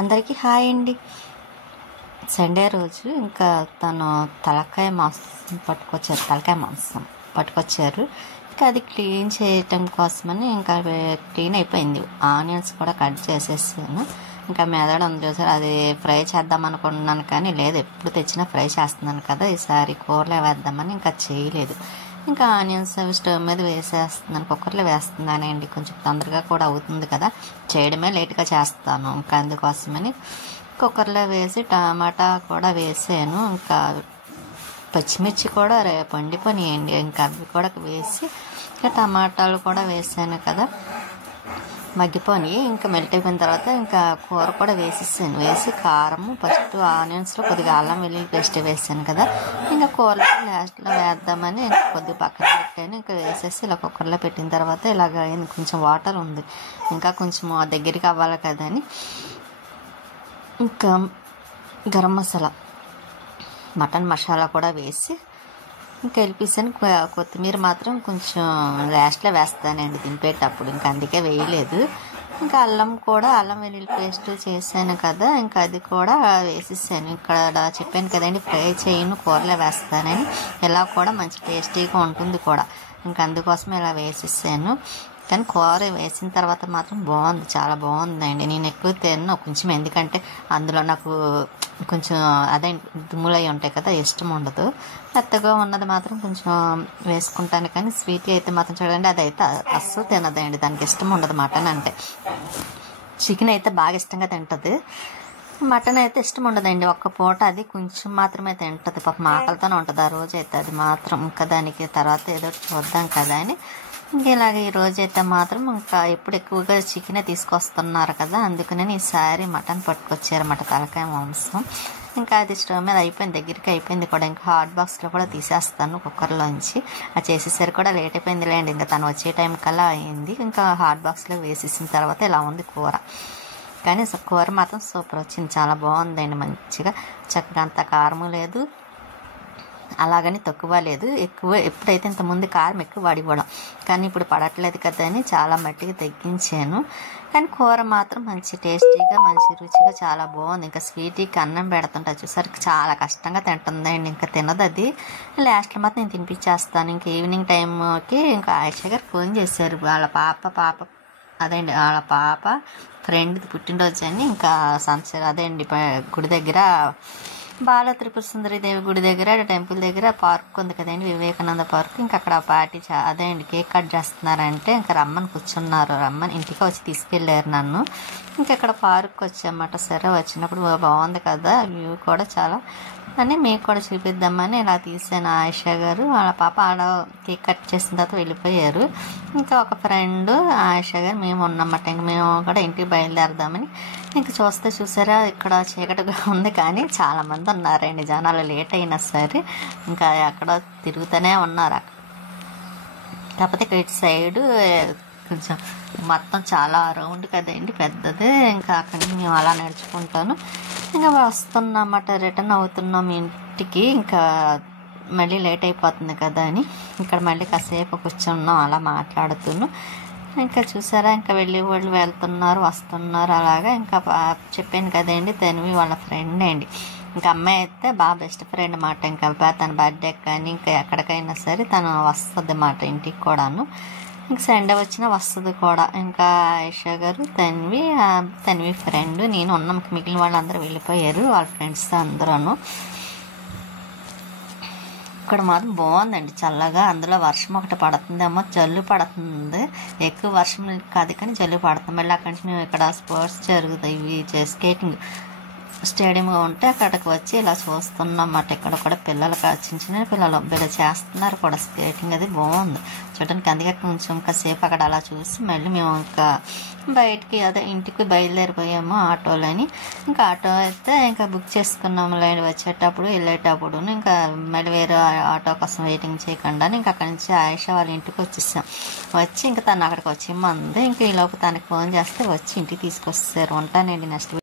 అందరికీ హాయ్ అండి. సండే రోజు ఇంకా తను తలకాయ మాంసం పట్టుకొచ్చారు. ఇంకా అది క్లీన్ చేయటం కోసమని ఇంకా క్లీన్ అయిపోయింది. ఆనియన్స్ కూడా కట్ చేసేసాను. ఇంకా మెదడు ఉంది చూసారు, అది ఫ్రై చేద్దాం అనుకున్నాను కానీ లేదు, ఎప్పుడు తెచ్చినా ఫ్రై చేస్తున్నాను కదా, ఈసారి కూరలో వేద్దామని ఇంకా చేయలేదు. ఇంకా ఆనియన్స్ అవి స్టవ్ మీద వేసేస్తున్నాను, కుక్కర్లో వేస్తున్నానండి. కొంచెం తొందరగా కూడా అవుతుంది కదా, చేయడమే లేట్గా చేస్తాను. ఇంకా అందుకోసమని కుక్కర్లో వేసి టమాటా కూడా వేసాను. ఇంకా పచ్చిమిర్చి కూడా పండిపోయినాయండి, ఇంకా అవి కూడా వేసి ఇంకా టమాటాలు కూడా వేసాను కదా, మగ్గిపోయి ఇంకా మెల్ట్ అయిపోయిన తర్వాత ఇంకా కూర కూడా వేసేసాను. వేసి కారము ఫస్ట్ ఆనియన్స్లో కొద్దిగా అల్లం వెల్లుల్లి పేస్ట్ వేసాను కదా, ఇంకా కూరలో లాస్ట్లో వేద్దామని కొద్దిగా పక్కన పెట్టాను. ఇంకా వేసేసి ఇలా కుక్కర్లో పెట్టిన తర్వాత ఇలాగ కొంచెం వాటర్ ఉంది, ఇంకా కొంచెం దగ్గరికి అవ్వాలి కదని ఇంకా గరం మసాలా మటన్ మసాలా కూడా వేసి ఇంకా వెళ్ళిపేసాను. కొత్తిమీర మాత్రం కొంచెం లాస్ట్లో వేస్తానండి దింపేటప్పుడు, ఇంకా అందుకే వేయలేదు. ఇంకా అల్లం వెల్లుల్లి పేస్ట్ చేశాను కదా, ఇంకా అది కూడా వేసేసాను. ఇక్కడ చెప్పాను కదండి ఫ్రై చేయను, కూరలో వేస్తానని. ఇలా కూడా మంచి టేస్టీగా ఉంటుంది కూడా, ఇంకా అందుకోసం ఇలా వేసేసాను. కానీ కూర వేసిన తర్వాత మాత్రం బాగుంది, చాలా బాగుందండి. నేను ఎక్కువ తిన్నాను కొంచెం, ఎందుకంటే అందులో నాకు కొంచెం అదే దుమ్ములు అవి ఉంటాయి కదా, ఇష్టం ఉండదు. మెత్తగా ఉన్నది మాత్రం కొంచెం వేసుకుంటాను, కానీ స్వీట్ అయితే మాత్రం చూడండి, అది అయితే అస్సలు తినదండి, దానికి ఇష్టం ఉండదు. మటన్ అంటే చికెన్ అయితే బాగా ఇష్టంగా తింటుంది, మటన్ అయితే ఇష్టం ఉండదండి. ఒక్క పూట అది కొంచెం మాత్రమే తింటుంది, పాపం ఆకలితోనే ఉంటుంది ఆ రోజు అయితే. అది మాత్రం ఇంకా దానికి తర్వాత ఏదో చూద్దాం కదా అని ఇలాగ ఈ రోజైతే మాత్రం ఇంకా ఎప్పుడు ఎక్కువగా చికెనే తీసుకొస్తున్నారు కదా, అందుకనే ఈసారి మటన్ పట్టుకొచ్చారన్నమాట, తలకాయ మాంసం. ఇంకా అది స్టవ్ మీద దగ్గరికి అయిపోయింది కూడా. ఇంకా హాట్ బాక్స్లో కూడా తీసేస్తాను కుక్కర్లోంచి. అది చేసేసరి కూడా లేట్ అయిపోయింది లేండి, ఇంకా తను వచ్చే టైం కల్లా అయింది. ఇంకా హాట్ బాక్స్లో వేసేసిన తర్వాత ఇలా ఉంది కూర. కానీ కూర మాత్రం సూపర్ వచ్చింది, చాలా బాగుందండి. మంచిగా చక్కగా అంత కారము లేదు, అలాగని తక్కువ లేదు. ఎప్పుడైతే ఇంతకుముందు కారం ఎక్కువ వాడిపోవడం, కానీ ఇప్పుడు పడట్లేదు కదా అని చాలా మట్టికి తగ్గించాను. కానీ కూర మాత్రం మంచి టేస్టీగా మంచి రుచిగా చాలా బాగుంది. ఇంకా స్వీట్కి అన్నం పెడుతుంటా చూసారు, చాలా కష్టంగా తింటుందండి, ఇంకా తినదు అది. లాస్ట్లో మాత్రం నేను తినిపించేస్తాను. ఇంకా ఈవినింగ్ టైంకి ఇంకా ఆయిష గారు ఫోన్ చేశారు, వాళ్ళ పాప ఫ్రెండ్ పుట్టినరోజు అని. ఇంకా గుడి దగ్గర బాల త్రిపుర సుందరి దేవి గుడి దగ్గర టెంపుల్ దగ్గర పార్క్ ఉంది కదండి, వివేకానంద పార్క్. ఇంకా అక్కడ పార్టీ కేక్ కట్ చేస్తున్నారంటే ఇంకా రమ్మని కూర్చున్నారు, రమ్మని ఇంటికి వచ్చి తీసుకెళ్ళారు నన్ను. ఇంకా ఇక్కడ పార్క్ వచ్చామన్నమాట. సరే వచ్చినప్పుడు బాగుంది కదా వ్యూ కూడా చాలా అని మీకు కూడా చూపిద్దామని ఇలా తీసాను. ఆయిష గారు వాళ్ళ పాప ఆడ కేక్ కట్ చేసిన తర్వాత వెళ్ళిపోయారు. ఇంకా ఒక ఫ్రెండ్ ఆయిష గారు మేము ఉన్నమాట, ఇంక మేము కూడా ఇంటికి బయలుదేరదామని. ఇంక చూసారా ఇక్కడ చీకటిగా ఉంది, కానీ చాలామంది ఉన్నారండి జనాలు. లేట్ అయినా సరే ఇంకా అక్కడ తిరుగుతూనే ఉన్నారు. కాకపోతే ఇక్కడ ఇటు సైడు కొంచెం మొత్తం చాలా రౌండ్ కదండి, పెద్దది. ఇంకా అక్కడి నుంచి మేము అలా నడుచుకుంటాను ఇంకా వస్తున్నమాట, రిటర్న్ అవుతున్నాం ఇంటికి. ఇంకా మళ్ళీ లేట్ అయిపోతుంది కదా అని ఇక్కడ మళ్ళీ కాసేపు కూర్చున్నాం అలా మాట్లాడుతున్నాను. ఇంకా చూసారా ఇంకా వాళ్ళు వెళ్తున్నారు వస్తున్నారు అలాగా. ఇంకా చెప్పాను కదండి తన్వి వాళ్ళ ఫ్రెండ్ అండి. ఇంకా అమ్మాయి అయితే బాగా బెస్ట్ ఫ్రెండ్ అన్నమాట. ఇంకా తన బర్త్డే కానీ ఇంకా ఎక్కడికైనా సరే తను వస్తుంది అన్నమాట ఇంటికి కూడాను. ఇంక సండే వచ్చినా వస్తుంది కూడా. ఇంకా ఆయిష గారు తన్వి ఫ్రెండ్ నేను ఉన్నాం, మిగిలిన వాళ్ళందరూ వెళ్ళిపోయారు వాళ్ళ ఫ్రెండ్స్తో అందరూ. ఇక్కడ మాత్రం బాగుందండి చల్లగా, అందులో వర్షం ఒకటి పడుతుందేమో, జల్లు పడుతుంది. ఎక్కువ వర్షం కాదు కానీ జల్లు పడుతుంది. మళ్ళీ అక్కడి నుంచి మేము ఇక్కడ స్పోర్ట్స్ జరుగుతాయి, ఇవి స్కేటింగ్ స్టేడియం ఉంటే అక్కడికి వచ్చి ఇలా చూస్తున్నమాట. ఇక్కడ కూడా పిల్లలు చిన్న పిల్లలు ఇలా చేస్తున్నారు కూడా స్కేటింగ్, అది బాగుంది చూడడానికి. అందుకే కొంచెం కాసేపు అక్కడ అలా చూసి మళ్ళీ మేము ఇంకా బయటికి ఇంటికి బయలుదేరిపోయాము ఆటోలని. ఇంకా ఆటో అయితే ఇంకా బుక్ చేసుకున్నాము లైన్ వచ్చేటప్పుడు వెళ్ళేటప్పుడు. ఇంకా మళ్ళీ వేరే ఆటో కోసం వెయిటింగ్ చేయకుండా ఇంకా అక్కడి నుంచి ఆయిష వాళ్ళ ఇంటికి వచ్చేసాం. వచ్చి ఇంకా తను అక్కడికి వచ్చేమంది. ఇంకా ఈలోపు తనకి ఫోన్ చేస్తే వచ్చి ఇంటికి తీసుకొచ్చేసారు. ఉంటానండి నెక్స్ట్